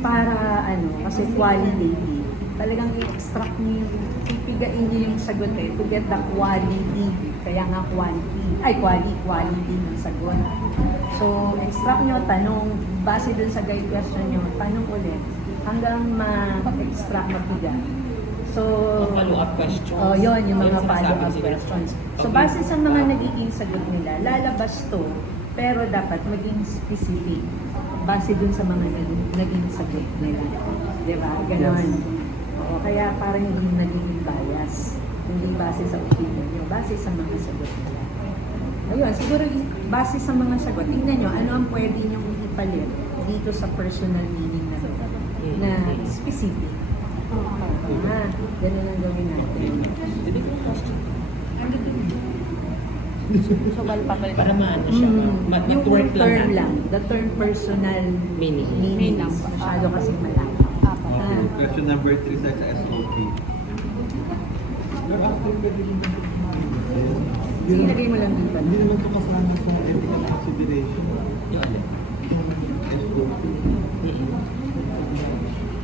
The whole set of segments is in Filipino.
para kasi qualitative. Talagang i-extract niyo, pipigain niyo yung sagot to get the quality. Kaya nga quality ng sagot. So, extract niyo, tanong, base dun sa guide question niyo, tanong ulit, hanggang ma-extract, mapiga. So, follow-up questions. Oh, yun, yung mga Yun ang follow-up sinasabi nila. questions. So, Okay. base sa mga nagiging sagot nila, lalabas to, pero dapat maging specific. Base dun sa mga naging sagot nila. Di ba? Ganon. Oo, kaya parang hindi nagiging bias. Hindi base sa opinion nyo, base sa mga sagot nila. Ayun, siguro base sa mga sagot, tingnan nyo, ano ang pwede nyo ipalit dito sa personal meaning na specific. Ganun ang gawin natin. So, papalit. Para maano siya. Yung Mag-work term lang. lang, the term personal Meaning. meaning lang. masyado kasi malaki. Okay. Question number 3 sa SOP. You're asking pwede rin Sige, lagay mo lang dito. Hindi naman ito kasama sa ethical consideration. Yung alin? SOP.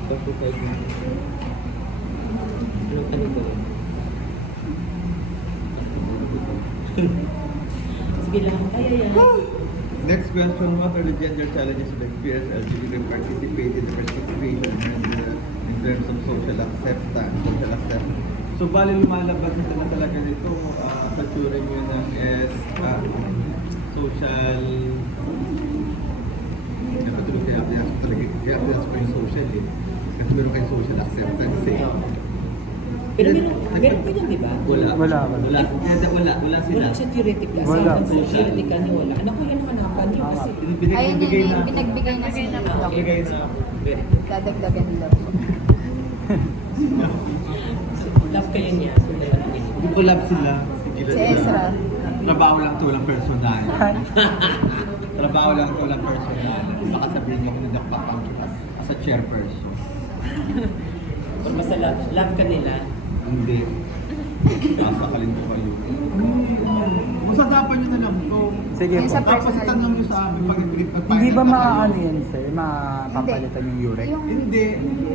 Tapos pwede. Anong tanong ko rin? Sige lang, kaya yan. Next question, what are the gender challenges of experience LGBT participation in terms of social acceptance? So, bali lumalabas na talaga nito sa turing nyo ng social... Napatuloy kaya talaga yung social eh. Kasi meron kayong social acceptance eh. Pero meron ko yan, di ba? Wala Wala. sila. Wala siya theoretical. Wala. Sa theoretical niya wala. Ano ko yan ang hanapan niyo kasi. Ayun Bigay yun, na. pinagbigay na sila. Bigay na. Dadagdagan nila po. Love kayo niya. Kung collab sila, Si Ezra. trabaho lang to, walang personal. Trabaho lang to, walang personal. Baka sabihin niyo kung hindi ako papangkita as a chairperson. Kung basta love ka nila, Hindi. Sasakalin ko kayo. Masadapan niyo na lang to. Sige Yung po. sa Tapos personal. tanong niyo sa amin pag i-brief at Hindi ba final pa maaano kayo. yan, sir? Mapapalitan yung urec? Yung Hindi.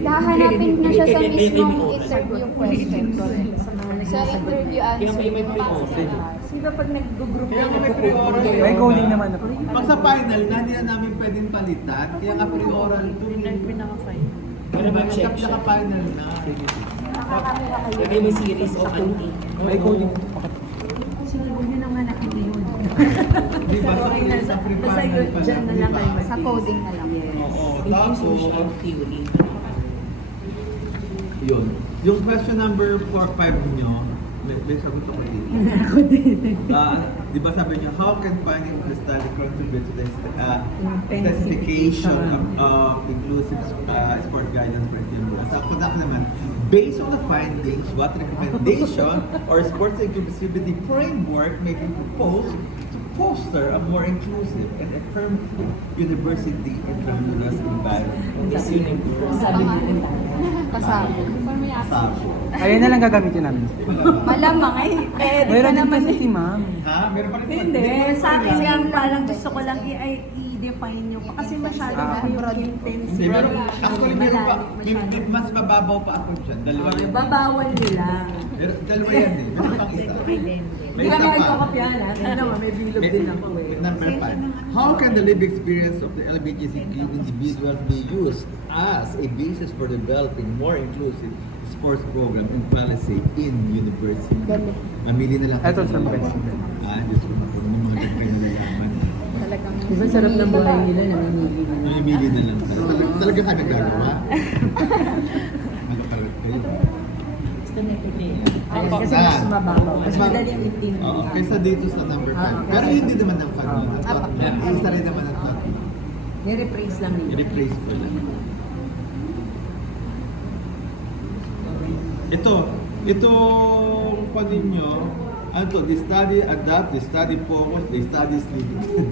hahanapin na siya sa May mismong oras. interview question. Sa mga Sa naging sagot. interview Kaya answer. may pre-oras. Sino pag nag-group Kaya na may pre-oral. May coding naman na po. Pag sa final na, hindi na namin pwedeng palitan. Kaya nga pre-oral to. para ma-check siya. Naka-final na. Lagay mo series o ano eh. May coding. Sige, huwag nyo naman nakikiyun. Di ba? So, okay na, Sa basta pre-final yun, pa dyan na di lang ba? kayo Sa coding na lang. Oo. Hindi yung Tapos, social theory. yun. Yung question number 4-5 nyo, may sagot ako dito. Di ba sabi nyo, how can finding the study contribute to the intensification of inclusive sport guidance for Timur? Sa ako naman, based on the findings, what recommendation or sports inclusivity framework may be proposed to foster a more inclusive and affirmative university intramuros environment? Miss Universe. Sabi natin. Kasama. Sabo. Ayun na lang gagamitin namin. Malamang ay pwede ka Mayroon din naman kasi eh. si ma'am. Ha? Meron pa rin Hindi, sa akin lang parang gusto ko lang i-define nyo pa kasi masyado na yung intense. Hindi, meron, actually meron pa, Masyado. mas mababaw pa ako dyan. Dalawa Okay, yan. babawal nila. Pero dalawa yan eh. Meron pang isa. Hindi kami nagkakapyan ha. Tignan mo, may bilog din ako eh. Number 5. How can the lived experience of the LGBTQ individuals be used as a basis for developing more inclusive sports program and policy in university? Galing. Mamili na lang. Ito kayo sa ng best. Diyos ko po, ng mga dagkay na layaman. Talagang Di ba sarap ng buhay nila na namimili na. Mamimili na lang. Talaga ka nagagawa. Ano ka kayo? Basta may idea. Ayun, kasi mas mababaw. Mas madaling intindi. Oo, kaysa dito sa number 5. Pero hindi naman ang kanina. Isa rin naman ang tatlo. Ni-rephrase lang nila. I-replace ko lang. Itong pa ninyo, ano to, the study adapt, the study focus, the study limited.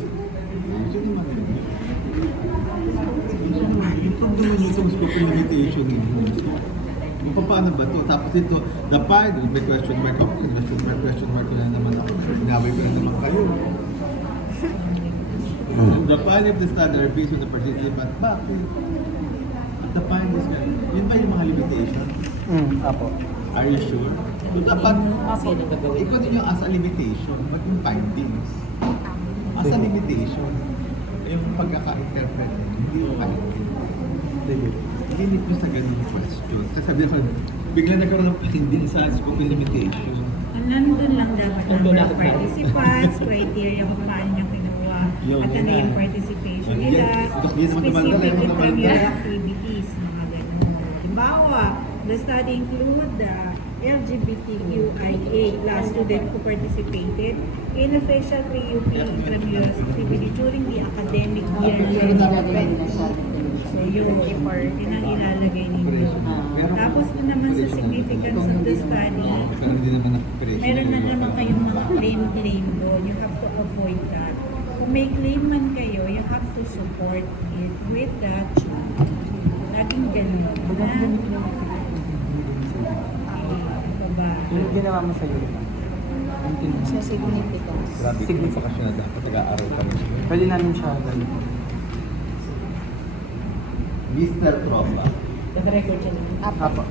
Sino naman yun? Yung problema nyo sa scope and limitation ninyo. Yung paano ba to? Tapos ito, the pie, may question mark ako, question mark ko na naman ako. Inaway ko na naman kayo. The pie of the study are based on the participant. Bakit? the findings nga, yun ba yung mga limitation? Apo. Are you sure? So, dapat, Kasi ano gagawin? ikaw din yung as a limitation, but yung findings. As a limitation, yung pagkaka-interpret, hindi yung findings. Sige. Limit mo sa ganung question. Kasi sabi ko, bigla nagkaroon ng patinding sa scope and limitation. Nandun lang dapat Nandun number of lahat. participants, criteria kung paano niya kinuha, Yun, at yun ano na. yung participation Yun, nila, yan. Ito, hindi naman specific tumalala, hindi naman intramural tumalala. activities, mga ganun. Halimbawa, the study include the LGBTQIA plus student who participated in official pre-UP intramural activity during the academic year. So yun ang ilalagay ninyo. Tapos na naman sa significance of the study, Pero hindi naman na-preparation. meron na naman kayong mga claim doon. You have to avoid that. Kung may claim man kayo, you have to support it with that. Laging ganun. Baba. Yung ginawa mo sa unit. Sa significance. Grabe, Significant. significant na dapat nag-aaral ka rin siya. Pwede namin siya ganito. Mr. Tropa. Naka-record siya. Apo.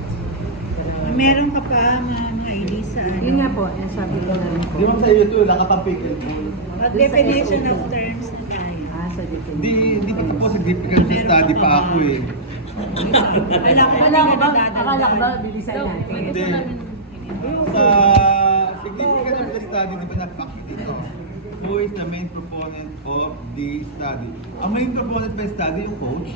Meron ka pa mga idea sa ano? Yun nga po, yung sabi ko na rin po. Di ba sa iyo ito, wala ka pang pickle pool. At definition of terms na tayo. Sa definition. Hindi pa tapos significant sa study pa ako eh. Wala ko Akala ko ba, bilisan natin. Hindi. Sa significant of the study, di ba napakit dito? Who is the main proponent of the study? Ang main proponent ba yung study, yung coach?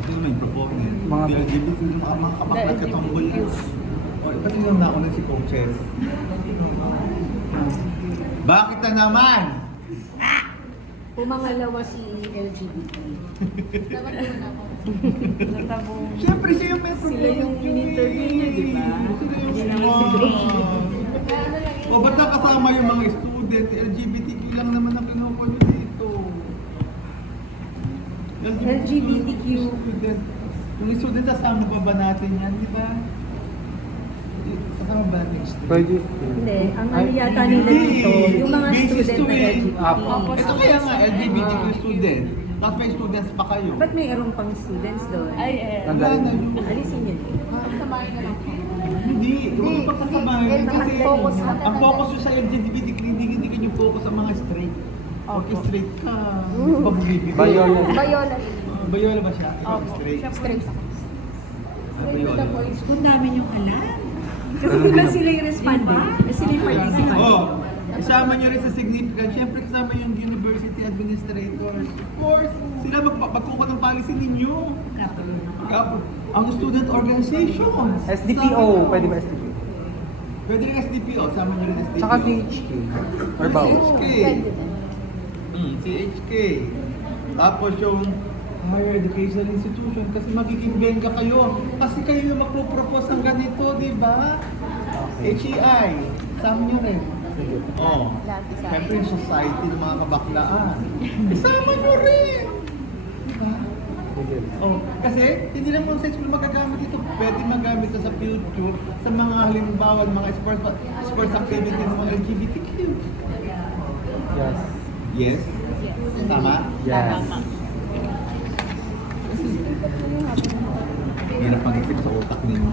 Sino main proponent? Mga- The LGBT, yung mga kapaklat katumbol. O, ba't yung nauna si coaches? Bakit na naman? Pumangalawa si LGBT. Dapat doon ako. Natabong. Siyempre siya yung may proponent. Sila yung in-interview niya, di ba? Sila Hindi yung naman si Drake. O ba't kasama yung mga student? LGBTQ lang naman ang kinuha nyo dito. LGBTQ. student. Yung student, sasama pa ba natin yan, di ba? Sasama ba natin yung student? Pwede. Hindi, ang ano yata nila dito, yung mga Basis student to na it. LGBT. Apo. Ito kaya nga, LGBTQ student. Tapos may students pa kayo. Ba't mayroon pang students doon? Wala na yun. Alisin yun. Samahin na lang po. Hindi, huwag pagkasabahin. Kasi Focus na ang focus nyo sa LGBTQ, hindi ka nyo focus sa mga straight. Okay, straight ka. Pag-ibig. Bayola. Bayola. Bayola ba siya? Ikaw, straight. Straight ako. Bayola. Kung namin yung alam. Kasi di ba sila yung respondent? Sila yung participant. Oh, kasama nyo rin sa significant. Siyempre kasama yung university administrators. Of course, sila magkukuha ng policy ninyo. Ang student organization. SDPO. Pwede ba SDPO? Pwede rin SDPO. Sama nyo rin SDPO. Tsaka CHK. Or bawal. CHK. Pwede din. CHK. Tapos yung higher educational institution kasi magiging benga kayo. Kasi kayo yung magpo-propose ng ganito, di ba? HEI. Sama nyo rin. Oh. Lahat isa. Siyempre yung society ng mga kabaklaan. Isama nyo rin! Diba? Sige. Oh, kasi hindi lang mga sa school magagamit ito. Pwede magamit ito sa future sa mga halimbawa, mga sports activities ng mga LGBTQ. Yes. Yes? Tama? Yes. Hirap mag-isip sa utak ninyo.